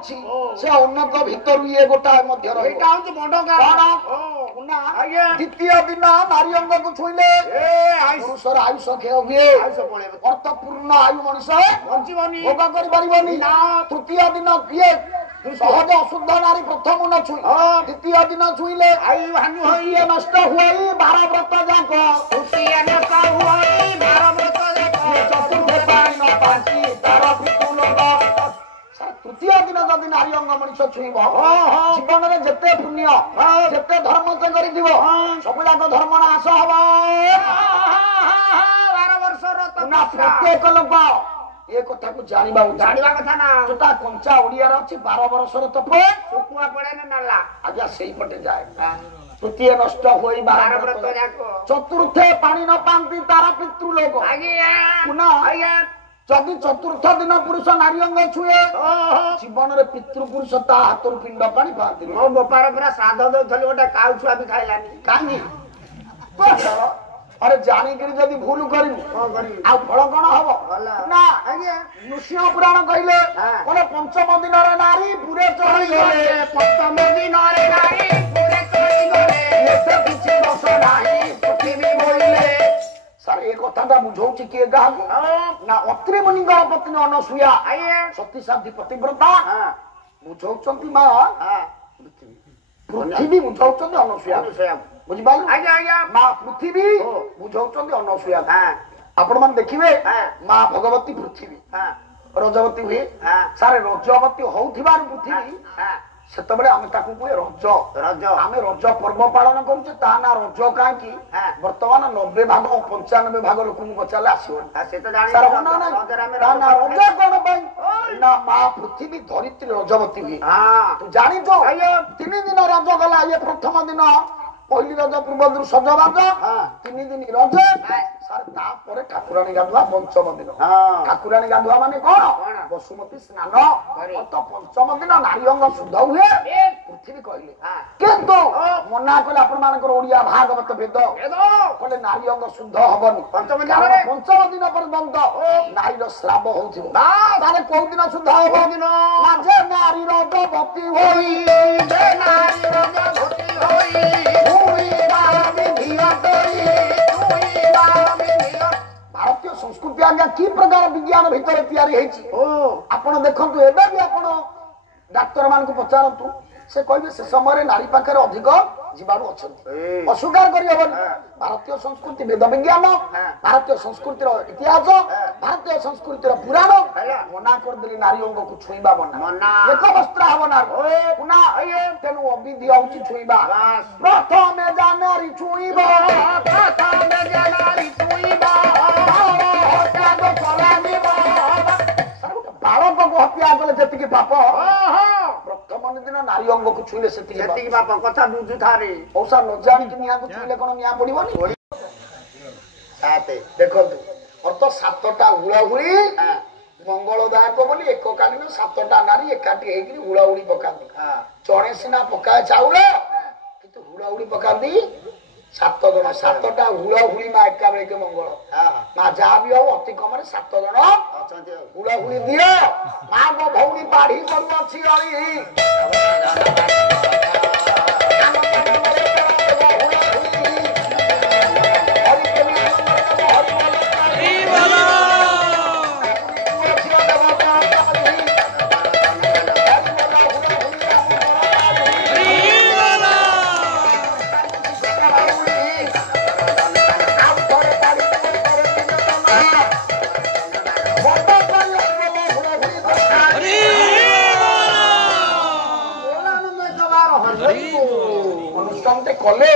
ଅଛି ସେ ଅନେକ ଭିତରୁ ଇଏ ଗୋଟାଏ ମଧ୍ୟ ଏଇଟା ହଉଛି ବଡ କାରଣ। ଦ୍ୱିତୀୟ ଦିନ ନାରୀ ଅଙ୍ଗକୁ ଛୁଇଁଲେ ପୁରୁଷର ଆୟୁଷ କ୍ଷୟ ହୁଏ, ଅର୍ଥପୂର୍ଣ୍ଣ ଆୟୁ ମଣିଷ ବଞ୍ଚିବନି, ଭୋଗ କରିପାରିବନି। ତୃତୀୟ ଦିନ କିଏ ସହଜ ଅଶୁଦ୍ଧ ନାରୀ ପ୍ରଥମ ନ ଛୁଇଁ ଦ୍ୱିତୀୟ ଦିନ ଛୁଇଁଲେ ଆୟୁ ହାନି ହୋଇ ଇଏ ନଷ୍ଟ ହୁଏ 12 ବ୍ରତ ଯାକ। ତୃତୀୟ ନଷ୍ଟ ହୁଏ 12 ବ୍ରତ ଯାକ। ଚତୁର୍ଥ ପାଣି ନ ପାନ୍ତି ତାର ପିତୃଲୋକ। ତୃତୀୟ ଦିନ ଯଦି ନାରୀ ଅଙ୍ଗ ମଣିଷ ଛୁଇଁବ ଜୀବନରେ ଯେତେ ପୁଣ୍ୟ ଯେତେ ଧର୍ମ ସେ କରିଥିବ ସବୁ ଯାକ ଧର୍ମ ନାଶ ହବ। 12 ବର୍ଷର ପ୍ରତ୍ୟେକ ଲୋକ ଏ କଥାକୁ ଜାଣିବା କଥା ନା। ଯୋଉଟା କଞ୍ଚା ଓଡିଆରେ ଅଛି 12 ବର୍ଷର ତପ ଶୁକୁଆ ପଡେ ନା ନାଲା। ଆଜ୍ଞା ସେଇପଟେ ଯାଏ। ତୃତୀୟ ନଷ୍ଟ ହୋଇ 12 ବ୍ରତ ଯାକ। ଚତୁର୍ଥେ ପାଣି ନ ପାଆନ୍ତି ତାର ପିତୃଲୋକ। ଯଦି ଚତୁର୍ଥ ଦିନ ପୁରୁଷ ନାରୀ ଅଙ୍ଗ ଛୁଏ ଜୀବନରେ ପିତୃ ପୁରୁଷ ତା ହାତରୁ ପିଣ୍ଡ ପାଣି ପାଆନ୍ତି। ମୋ ବୋପାର ପୁରା ଶ୍ରାଦ୍ଧ ଦଉଥିଲି, ଗୋଟେ କାଉ ଛୁଆ ବି ଖାଇଲାନି। କାହିଁକି? अरे जानिकरी जदि भूल करिबु आ फल कोन हबो ना नृसिंह पुराण कहिले कोने पंचम दिन रे नारी पूरे चढ़ी गले पंचम दिन रे नारी पूरे चढ़ी गले एते किछि दोष नाही पृथ्वी बोइले सर एक कथाटा बुझौछि के गाहु ना अत्रि मुनिंगर पत्नी अनसुया सती साधी पतिव्रता बुझौछंती मा पृथ्वी बुझौछंती अनसुया बुझिपाल आज्ञा आज्ञा मां पृथ्वी बुझौछंती अनसुया आपण मान देखिबे मां भगवती पृथ्वी रजवती हुए सारे रजवती होउथिबार पृथ्वी सेतबेले आमे ताकू कोए रज रज आमे रज पर्व पालन करूचे ता ना रज काहे की वर्तमान 90 भाग 95 भाग लोक मु बचाले आसीबो से तो जानि सर ना ना रज कोन पई ना मां पृथ्वी धरित्री रजवती हुए तू जानि जो 3 दिन रज गला ये प्रथम दिन पहली रज पूर्व सजबाज 3 दिन रज सर ता परे ठाकुराणी गाधुआ पंचम दिन ठाकुराणी गाधुआ माने कोन बसुमती स्नान तो पंचम दिन नारी अंग शुद्ध हुए पृथ्वी कहले किंतु मना कले आपण मानकर ओडिया भागवत वेद कले नारी अंग शुद्ध हबनी पंचम दिन पर्यंत नारी रो श्राप होथिबो ताले कोन दिन शुद्ध हबो दिन ना जे नारी रजवती होई जे नारी रजवती होई भारतीय संस्कृति आज्ञा कि प्रकार विज्ञान भितर तैयारी आपण देखंतु एबे भी आपण डाक्टर मान को पचारंतु से कहबे से समय नारी पाखरे अधिक जीवाणु अछंती अस्वीकार करि हबन भारतीय संस्कृति वेद विज्ञान भारतीय संस्कृति रो इतिहास भारतीय संस्कृति रो पुराण मना कर देली नारी अंग को छुईबा मना एक वस्त्र हबना पुना तेनु अविधि होची छुईबा प्रथम जानारी छुईबा प्रथम जानारी छुईबा बालक को हत्या कले जति पाप प्रथम दिन नारी अंग को छुईले सेति पाप कथा बुझु थारे औसा न जानि कि निया को छुईले कोन निया पड़िबोनी साते देखंतु अर्थ सातटा हुळाहुळी मंगलदायक बोली एककालीन सातटा नारी एकाठी हेकि हुळाहुळी पकांदी चणे सिना पकाय चाउल किंतु हुळाहुळी पकांदी सात जन सातटा हुळाहुळी मा एका बेले के मंगल मा जा भी हो अति कम रे 7 जन अछंती हुळाहुळी दियो मा गो भौणी पाढी करू अछि अली कले